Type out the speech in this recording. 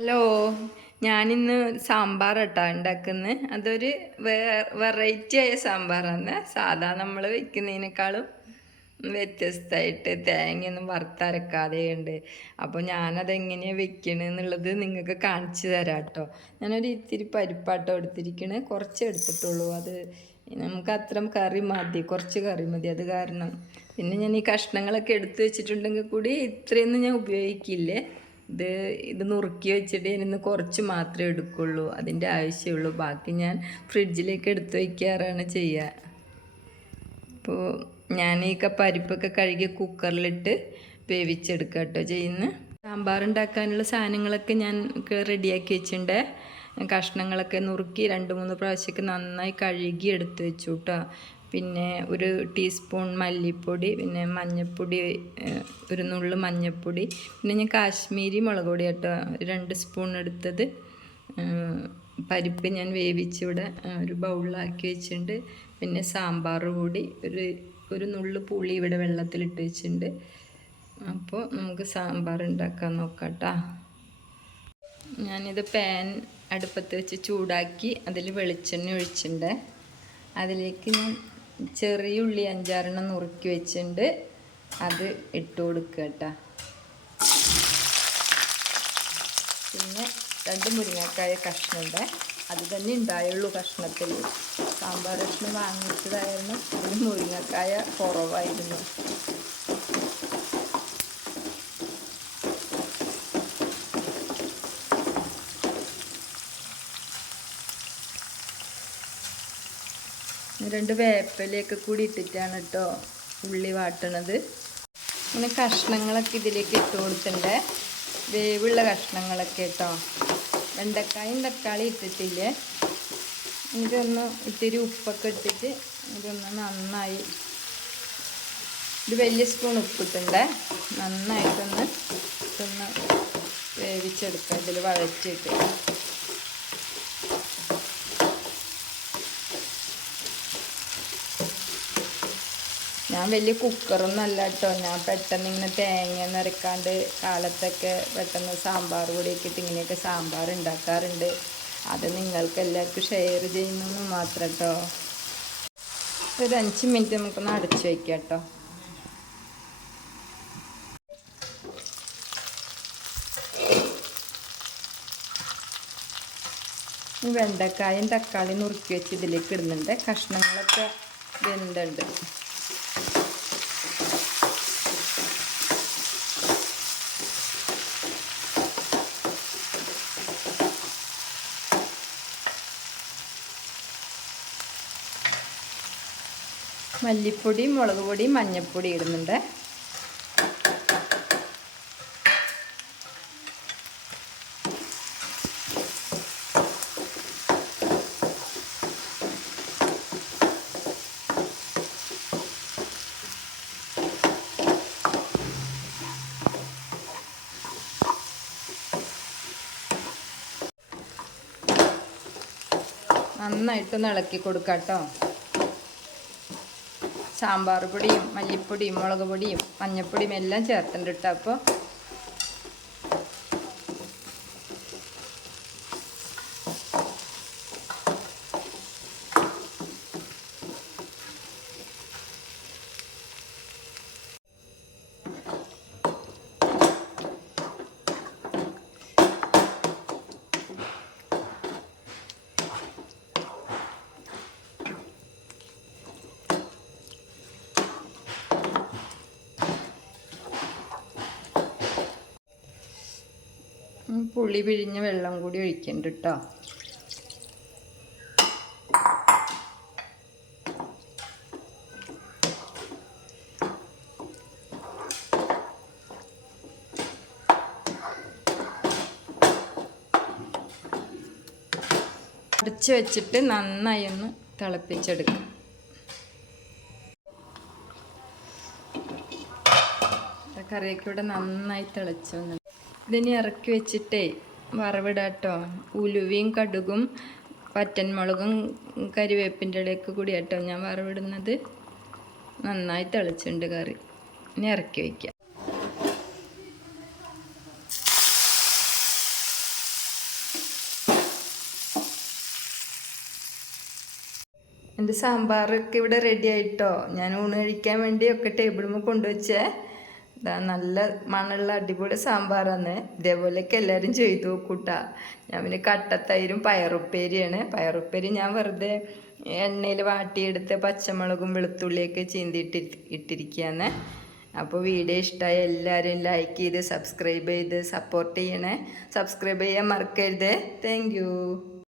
Hello, ഞാനിന്ന് സാമ്പാർ കേട്ടോ ഉണ്ടാക്കുന്നത്. അതൊരു വെറൈറ്റി ആയ സാമ്പാറാണ്. സാധാ നമ്മൾ വയ്ക്കുന്നതിനേക്കാളും വ്യത്യസ്തമായിട്ട് തേങ്ങയൊന്നും വറുത്തരക്കാതെ ഉണ്ട്. അപ്പോൾ ഞാനതെങ്ങനെയാണ് വെക്കണമെന്നുള്ളത് നിങ്ങൾക്ക് കാണിച്ചു തരാം കേട്ടോ. ഞാനൊരു ഇത്തിരി പരിപ്പാട്ടോ എടുത്തിരിക്കണേ, കുറച്ച് എടുത്തിട്ടുള്ളൂ. അത് നമുക്ക് അത്ര കറി മതി, കുറച്ച് കറി മതി. അത് കാരണം പിന്നെ ഞാൻ ഈ കഷ്ണങ്ങളൊക്കെ എടുത്ത് വെച്ചിട്ടുണ്ടെങ്കിൽ കൂടി ഇത്രയൊന്നും ഞാൻ ഉപയോഗിക്കില്ലേ. ഇത് നുറുക്കി വെച്ചിട്ട് ഞാനിന്ന് കുറച്ച് മാത്രമേ എടുക്കുള്ളൂ. അതിൻ്റെ ആവശ്യമുള്ളൂ. ബാക്കി ഞാൻ ഫ്രിഡ്ജിലേക്ക് എടുത്ത് വയ്ക്കാറാണ് ചെയ്യുക. അപ്പോൾ ഞാൻ ഈ പരിപ്പൊക്കെ കഴുകി കുക്കറിലിട്ട് വേവിച്ചെടുക്കുക കേട്ടോ ചെയ്യുന്നത്. സാമ്പാർ ഉണ്ടാക്കാനുള്ള സാധനങ്ങളൊക്കെ ഞാൻ റെഡിയാക്കി വെച്ചിട്ടുണ്ട്. കഷ്ണങ്ങളൊക്കെ നുറുക്കി 2-3 പ്രാവശ്യമൊക്കെ നന്നായി കഴുകി എടുത്ത് വെച്ചു കേട്ടോ. പിന്നെ ഒരു ടീസ്പൂൺ മല്ലിപ്പൊടി, പിന്നെ മഞ്ഞൾപ്പൊടി, ഒരു നുള്ളു മഞ്ഞൾപ്പൊടി, പിന്നെ ഞാൻ കാശ്മീരി മുളക് പൊടി കേട്ടോ 2 സ്പൂൺ എടുത്തത്. പരിപ്പ് ഞാൻ വേവിച്ചിവിടെ ഒരു ബൗളിലാക്കി വെച്ചിട്ടുണ്ട്. പിന്നെ സാമ്പാർ പൊടി, ഒരു നുള്ളു പുളി ഇവിടെ വെള്ളത്തിലിട്ട് വെച്ചിട്ടുണ്ട്. അപ്പോൾ നമുക്ക് സാമ്പാർ ഉണ്ടാക്കാൻ നോക്കാം കേട്ടോ. ഞാനിത് പാൻ അടുപ്പത്ത് വെച്ച് ചൂടാക്കി അതിൽ വെളിച്ചെണ്ണ ഒഴിച്ചിട്ടുണ്ട്. അതിലേക്ക് ഞാൻ ചെറിയ ഉള്ളി 5-6 നുറുക്കി വെച്ചിട്ടുണ്ട്. അത് ഇട്ട് കൊടുക്കുക കേട്ടോ. പിന്നെ 2 മുരിങ്ങക്കായ കഷ്ണമുണ്ട്. അത് തന്നെ ഉണ്ടായുള്ളൂ കഷ്ണത്തിൽ. സാമ്പാർ കഷ്ണം വാങ്ങിച്ചതായിരുന്നു. അതിന് മുരിങ്ങക്കായ കുറവായിരുന്നു. രണ്ട് വേപ്പിലയൊക്കെ കൂടി ഇട്ടിട്ടാണ് കേട്ടോ ഉള്ളി വാട്ടണത്. അങ്ങനെ കഷ്ണങ്ങളൊക്കെ ഇതിലേക്ക് ഇട്ട് കൊടുത്തിട്ടുണ്ട്. വേവുള്ള കഷ്ണങ്ങളൊക്കെ കേട്ടോ. വെണ്ടക്കായും തക്കാളി ഇട്ടിട്ടില്ലേ. ഇതൊന്ന് ഇത്തിരി ഉപ്പൊക്കെ ഇട്ടിട്ട് ഇതൊന്ന് നന്നായി, ഒരു വലിയ സ്പൂൺ ഉപ്പിട്ടുണ്ട്. നന്നായിട്ടൊന്ന് വേവിച്ചെടുക്കുക. ഇതിൽ വഴറ്റിയിട്ട് ഞാൻ വലിയ കുക്കറൊന്നും അല്ല കേട്ടോ. ഞാൻ പെട്ടെന്ന് ഇങ്ങനെ തേങ്ങ നിറക്കാണ്ട് കാലത്തൊക്കെ പെട്ടെന്ന് സാമ്പാർ പൊടിയൊക്കെ ഇട്ട് ഇങ്ങനെയൊക്കെ സാമ്പാർ ഉണ്ടാക്കാറുണ്ട്. അത് നിങ്ങൾക്ക് എല്ലാവർക്കും ഷെയർ ചെയ്യുന്നു മാത്രം കേട്ടോ. ഒരു 5 മിനിറ്റ് നമുക്കൊന്ന് അടച്ചു വയ്ക്കാം കേട്ടോ. വെണ്ടക്കായും തക്കാളി നുറുക്കി വെച്ച് ഇതിലേക്ക് ഇടുന്നുണ്ട്. കഷ്ണങ്ങളൊക്കെ വെന്തുണ്ട്. മല്ലിപ്പൊടി, മുളക് പൊടി, മഞ്ഞൾപ്പൊടി ഇടുന്നുണ്ട്. നന്നായിട്ടൊന്ന് ഇളക്കി കൊടുക്കാം കേട്ടോ. സാമ്പാർ പൊടിയും മല്ലിപ്പൊടിയും മുളക് പൊടിയും മഞ്ഞൾപ്പൊടിയും എല്ലാം ചേർത്തിട്ടുണ്ട് കേട്ടോ. അപ്പോൾ പുളി പിഴിഞ്ഞ വെള്ളം കൂടി ഒഴിക്കുന്നുണ്ട് കേട്ടോ. അടച്ച് വെച്ചിട്ട് നന്നായി ഒന്ന് തിളപ്പിച്ചെടുക്കും. കറിയൊക്കെ ഇവിടെ നന്നായി തിളച്ചു വന്നു. ഇതിനി ഇറക്കി വെച്ചിട്ടേ വറവിടാട്ടോ. ഉലുവയും കടുകും പറ്റൻമുളകും കരിവേപ്പിൻ്റെ ഇടയ്ക്ക് കൂടി കേട്ടോ ഞാൻ വറവിടുന്നത്. നന്നായി തിളച്ചിട്ടുണ്ട് കറി. ഇനി ഇറക്കി വയ്ക്കാം. എൻ്റെ സാമ്പാറൊക്കെ ഇവിടെ റെഡി ആയിട്ടോ. ഞാൻ ഊണ് കഴിക്കാൻ വേണ്ടി ഒക്കെ ടേബിളിൽ കൊണ്ടുവച്ചേ. ഇതാ നല്ല മണമുള്ള അടിപൊളി സാമ്പാറാണ്. ഇതേപോലെയൊക്കെ എല്ലാവരും ചെയ്തു നോക്കൂട്ടാ. ഞാൻ പിന്നെ കട്ടത്തൈരും പയറുപ്പേരിയാണ്. പയറുപ്പേരി ഞാൻ വെറുതെ എണ്ണയിൽ വാട്ടിയെടുത്ത് പച്ചമുളകും വെളുത്തുള്ളിയൊക്കെ ചീന്തിയിട്ട് ഇട്ടിരിക്കുകയാണ്. അപ്പോൾ വീഡിയോ ഇഷ്ടമായ എല്ലാവരും ലൈക്ക് ചെയ്ത് സബ്സ്ക്രൈബ് ചെയ്ത് സപ്പോർട്ട് ചെയ്യണേ. സബ്സ്ക്രൈബ് ചെയ്യാൻ മറക്കരുത്. Thank you.